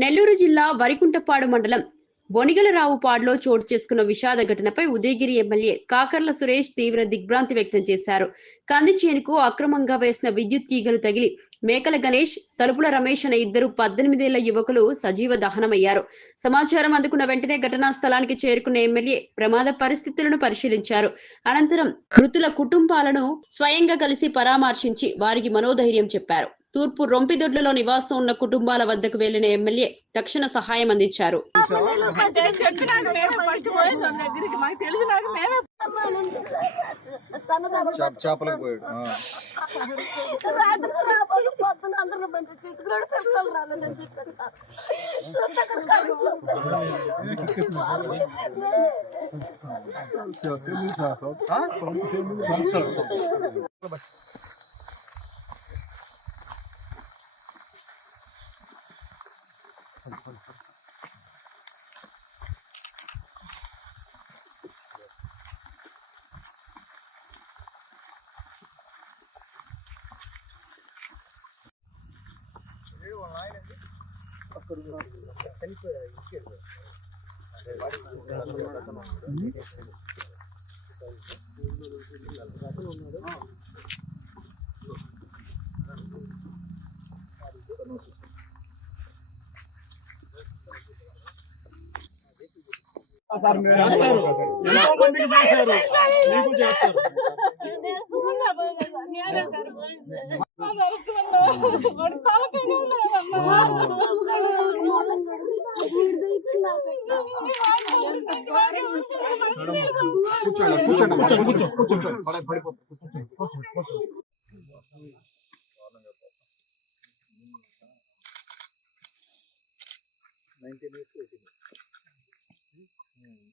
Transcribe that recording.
నెల్లూరు జిల్లా వరికుంటపాడు మండలం బొనిగలరావుపాడులో చోటు చేసుకున్న విషాద ఘటనపై ఉదయగిరి ఎమ్మెల్యే కాకర్ల సురేష్ తీవ్ర దిగ్భ్రాంతి వ్యక్తం చేశారు. కందిచేనుకు అక్రమంగా వేసిన విద్యుత్ తీగలు తగిలి మేకల గణేష్ తలుపుల రమేష్ అనే ఇద్దరు పద్దెనిమిదేళ్ళ యువకులు సజీవ దహనమయ్యారు. సమాచారం అందుకున్న వెంటనే ఘటనా స్థలానికి చేరుకున్న ఎమ్మెల్యే ప్రమాద పరిస్థితులను పరిశీలించారు. అనంతరం మృతుల కుటుంబాలను స్వయంగా కలిసి పరామర్శించి వారికి మనోధైర్యం చెప్పారు. తూర్పు రొంపిదొడ్లలో నివాసం ఉన్న కుటుంబాల వద్దకు వెళ్ళిన ఎమ్మెల్యే తక్షణ సహాయం అందించారు. చెప్పినాక ఎంతో మందికి చేశారు. మీకు చేస్తారు కూర్చోండి కూర్చోండి కూర్చోండి కూర్చో కూర్చోండి పడ- పడిపోతుంది కూర్చోండి. Nineteen years eighteen Hmm.